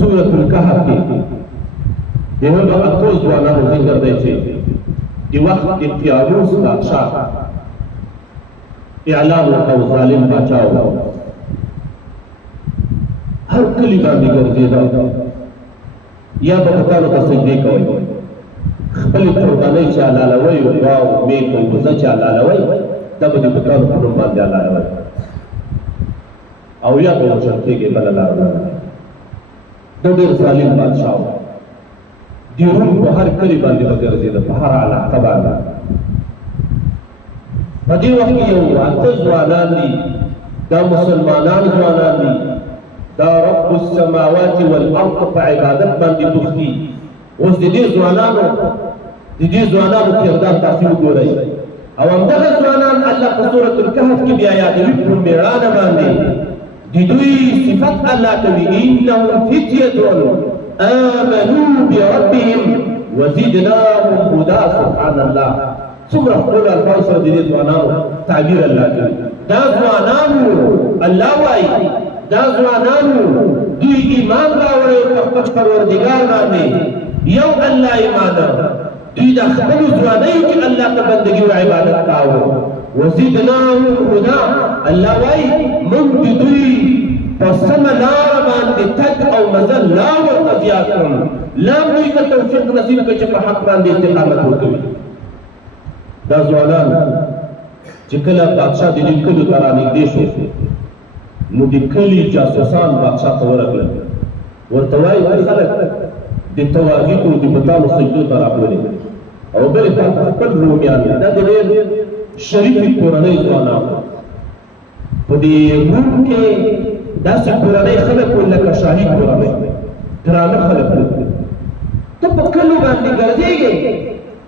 سورة الكهف کې د هغو اتو ځوانانو ذکر دی چې د وخت د طیالوس بادشاه اعلان وکړ ظالم باچا و هر کلی باندې ګرځېده یا به کتانو ته سجدې کوئ خپلې قربانۍ چې حلالوئ غوا او میږ او بزه چې حلالوئ دا به د بتانو په نوم باندې حلالوئ او یا به وژل کېږي بله لاره نه دا ډېر ظالم بادشاه و د روم په هر کلي باندې به ګرځېده په هر علاقه باندې په دې وخت کې یو اته ځوانان دي دا مسلمانان ځوانان دي دا رب السماوات والارض په عبادت باندې بوخت دي اوس د دې ځوانانو کردار تاسو وګورئ او همدغه ځوانان الله په سورة الکهف کې بیا یادوي په مېړانه باندې د دوی صفت الله کوي انهم فتیة آمنوا بربهم وزدناهم هدى سبحان الله څومره ښکلو الفاظ سره د دې ځوانانو تعبیر الله کوي دا ځوانانو الله وایي دا ځوانانو دوی ایمان راوړی په خپل پروردګار باندې یو الله ایمان دوی د خپلو ځوانیو کې الله ته بندګي او عبادت کاوه وزدناهم هدى الله وایي موږ د دوی په سمه لاره باندې تګ او مزل لا ورته زیات کړم لا دوی ته توفیق نصیب کړي چې په حق باندې استقامت وکړي دا ځوانان چې کله بادشاه د دې کلیو ته رانږدې شو نو د کلي جاسوسان بادشاه ته ورغلل ورته وایي خلک د تواغیتو د بتانو سجدو ته رابولې او بلې خواته خپل رومیان دا د ډېر شریفې کورنۍ ځوانان په دې روم کې داسې کورنۍ خلک وو لکه شاهي کورنۍ درانه خلک وو ته په کلو باندې ګرځېږې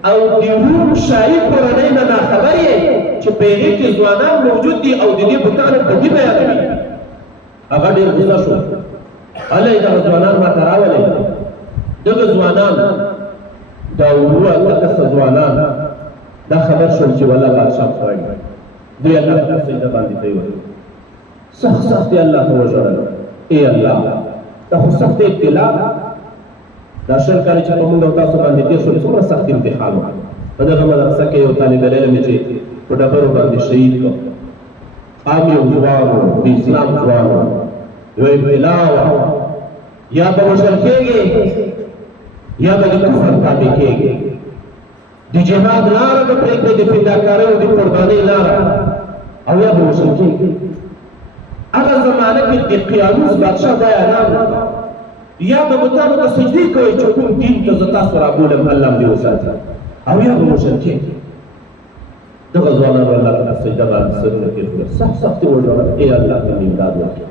او د روم شاهي کورنۍ نه ناخبر یې چې په هغې کې ځوانان موجود دي او د دې بتانو بدي بیانوي هغه ډېر غوسه شو هلئ دغه ځوانان ما ته راولئ دغه ځوانان دا اووه اته کسه ځوانان دا خبر شول چې والله بادشاه غواړي دوی الله ته سجده باندې ته وویل سخت سخت یې الله ته وژړل ای الله دا خو سخت ابتلا دا شل کاله چې په موږ او تاسو باندې تېر شول څومره سخت امتحان و په دغه مدرسه کې یو طالب علم چې په ډبرو باندې شهید کړ عام یو ځوان و د اسلام ځوان و یو ابتلا وه یا به وژل کېږي یا به د کفر تابع کېږي د جهاد لاره به پرېږدئ د فداکارۍ او د قربانۍ لاره او یا به وژل کېږي هغه زمانه کې د قیانوس بادشاه دا اعلان وکړ یا به بتانو ته سجدې کوئ چې کوم دین ته زه تاسو رابولم الله هم دې وساتي او یا به وژل کېږي دغه ځوانانو الله ته سجده باندې سرونه کېښودل سخت سخت یې وژړل ای الله ته مې امداد وکړي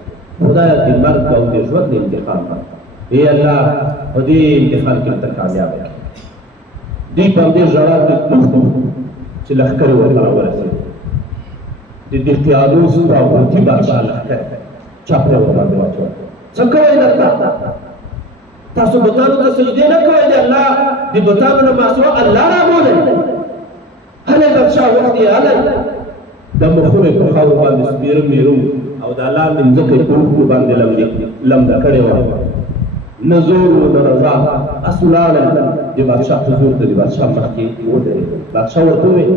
خدایه د مرګ او د ژوند امتحان باندې ای الله په دې امتحان کې ته کامیاب کړي دوی په همدې ژړا کې پوښتنه چې لښکرې ورته راورسېد د دقیانوس طاغوتي بادشاه لښکر چا پرې ورباندې واچول څه کوئ دلته تاسو بتانو ته سجدې نه کوئ د الله د بتانو نه ماسوا الله رابولئ هلئ بادشاه وخت یې هلئ د مخونه په خاورو باندې سپېره میرو او د لاندې مځکه یې په اوښکو باندې لمده کړې وه نه زور و نه رضا اس ولاړل د بادشاه حضور ته د بادشاه مخکې ودرېدل بادشاه ورته وویل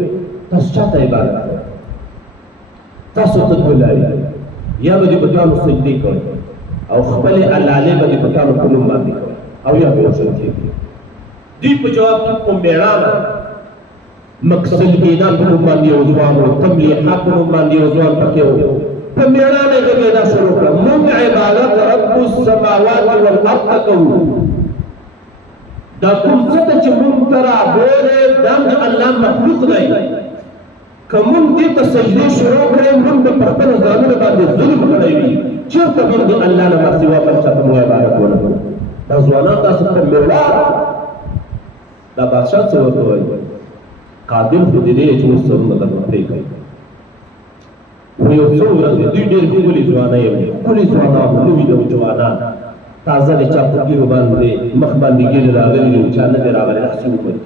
تاسو چا ته عبادت کوئ تاسو تدبیر لرئ یا به د بتانو سجدې کوئ او خپلې علالې به د بتانو په نوم باندې کوئ او یا به وژل کېږي دوی په جواب کې په مېړانه مقصد بینا په نوم باندې یو ځوان و تبلیغات په نوم باندې یو ځوان پکې و په مېړانه یې غږېدا شروع کړه موږ عبادت رب السماوات والارض کوو دا کوم څه ته چې موږ ته رابولې دا د الله مخلوق دی که موږ دې ته سجدې شروع کړې موږ به په خپلو ځانونو باندې ظلم کړی وي چېرته موږ د الله نه ماسوا بل چا ته مو عبادت ونه کړو دا ځوانان داسې په مېړانه دا بادشاه څه ورته وایي قادر خو دې دی چې اوس سرونه درته پرېږدي خو یو څو ورځې دوی ډېر ښکلي ځوانۍ وې ښکلي ځوانان نوي نوجوانان تازه د چا په ګیرو باندې مخ باندې ګیرې راغلي دي چا نه دی راغلی داسې وکړي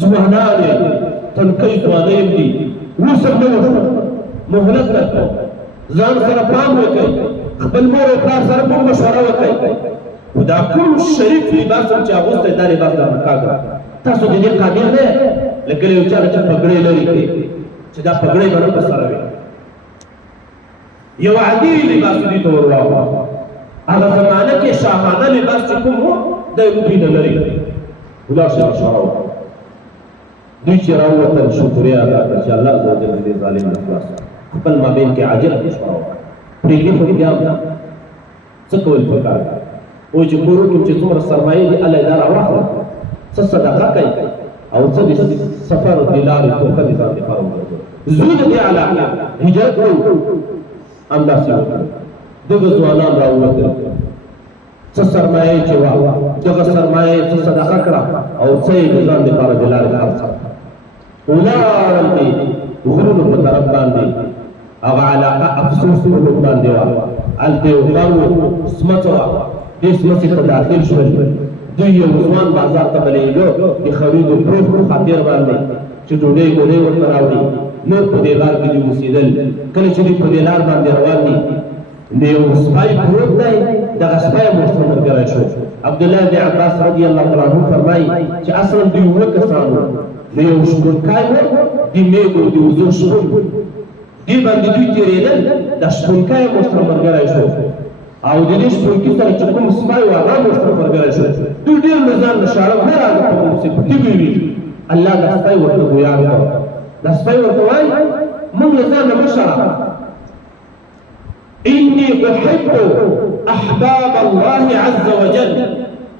ځوانان یې تنکۍ ځوانۍ هم دي اوس هم نه وشو مهلت درکړو ځان سره پام وکړئ خپل مور او پلار سره هم مشوره وکړئ دا کوم شریف لباس چې اغوستی دا لباس در نه کاږه تاسو د دې قابل نه لکه یو چا چې پګړۍ لري چې دا پګړۍ به نه په سره وي یو عادي لباس دوی ته ور واوړه هغه زمانه کې شاهانه لباس چې کوم و دا یې دوی نه لري ولاړ شي اشاره وکړه دوی چې راووتل شکریا ادا کړه چې الله عز وجل دې ظالم نه خلاص خپل مابین کې عاجل اشاره وکړه پرېږدي خو بیا څه کول پکار او چې کورو کې چې څومره سرمایه دي الله یې دا راواخله څه صدقه کوي او څه د سفر د لارې توښه دې ځان دپاره وګرځوي زوی د دې علاقه هجرت وکړو همداسې وکړه دغه ځوانان راووتل څه سرمایه چې وه دغه سرمایه څه صدقه کړه او څه یې د ځان دپاره د لارې خرڅ کړه ولاړل دې غرونو په طرف باندې هغه علاقه افسوس په لور باندې وه هلته یو غر و سمڅه وه دې سمڅې ته داخل شول دوی یو ځوان بازار ته بلېږه د خریدو پروت په خاطر باندې چې ډوډۍ ګوډۍ ورته راوړي نور په دې لار کې دوی اوسېدل کله چې دوی په دې لار باندې روان دي نو یو سپی پروت دی دغه سپی هم ورسره ملګری شو عبدالله بن عباس رضی الله تعالی عنه فرمایي چې اصلا دوی اووه کسان وو نو یو شپونکی و د میږو د وزو شپون دې باندې دوی تېرېدل دا شپونکی هم ورسره ملګری شو او د دې شپونکي سره چې کوم سپی و هغه هم ورسره ملګری شو دوی ډېر له ځان نه شاړه نه راځه په کوم څه په تیږې وي الله دا سپی ورته ګویان کړ دا سپی ورته وایي موږ له ځان نه مه شاړه إني أحب أحباب الله عز وجل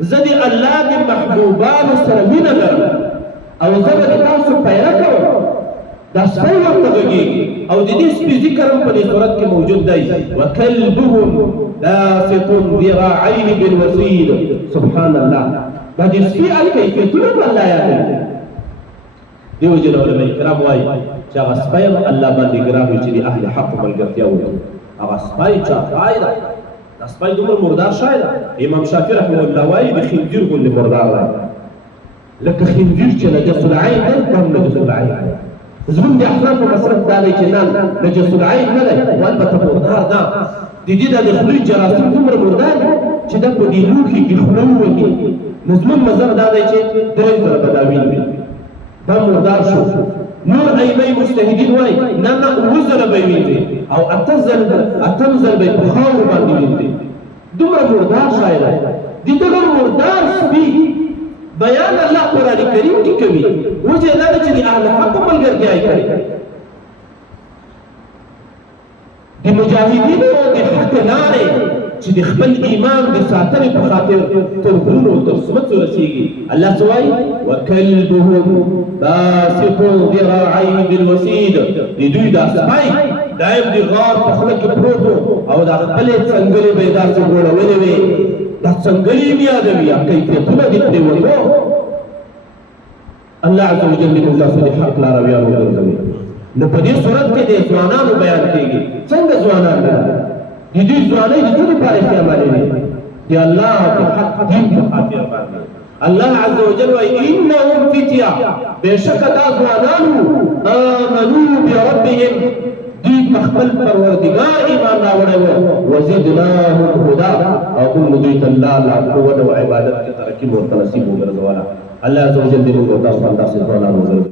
زدي الله دي محبوبان سرمين لرم أو زدي تاسو پیرکو دا سپی ورته غږیږي او د دې سپي ذکر هم په دې صورت کې موجود دی وكلبهم باسط ذراعيه بالوصيد سبحان الله دا د سپي الکیفیتونه هم الله یادوي دې وجه علماء کرام وایي چې هغه سپی هم الله باندې ګران وي چې د اهل حق ملګرتیا وکړي هغه سپی چاپای ده دا سپی دومره مردار شی ده امام شافعي رحمه الله وایي د خنزیر غوندې مردار دی لکه خنزیر چې نجس العین دی دا هم نجس العین دی زموږ د احنافو مصرف دا دی چې نه نجس العین نه دی خو البته مردار ده د دې دا د خولې جراثیم دومره مردار دي چې دا په دې لوښي کې خوله ووهي نو زموږ مذهب دا دی چې درې زره به دا ویني دا مردار شو نور ائمه مجتهدین وایي نه نه اووه زره به وینځي او اتم ځل به په خاورو باندې وینځي دومره مردار شی دی د دغه مردار سپي بیان الله قرآن کریم کې کوي وجه دا ده چې د اهل حق ملګرتیا یې کړې د مجاهدینو د حق لارې چې د خپل ایمان د ساتنې په خاطر تر غرونو تر سمڅو رسېږي الله څه وایي وکلبهم باسط ذراعيه بالوصید د دوی دا سپی دایم د غار په خوله کې پروت او دا خپلې څنګلې به یې داسې غوړولې وې دا څنګلې یې یادوي یا کیفیتونه د پرېوتو الله عز وجل موږ تاسو د حق لارویان وګرځوي نو په دې صورت کې د ځوانانو بیان کېږي څنګه ځوانان دي د دوی ځوانۍ د څه لپاره استعمالوي د الله د حق دین په خاطر باندې الله عز وجل وایي انهم فتیه بېشکه دا ځوانان آمنوا بربهم دوی په خپل پروردګار ایمان راوړی و وزدناهم هدا او موږ دوی ته الله لارښوونه او عبادت کې ترقي ورته نصیب وګرځوله الله عز وجل دې موږ او تاسو باندې ځوانان وګرځوي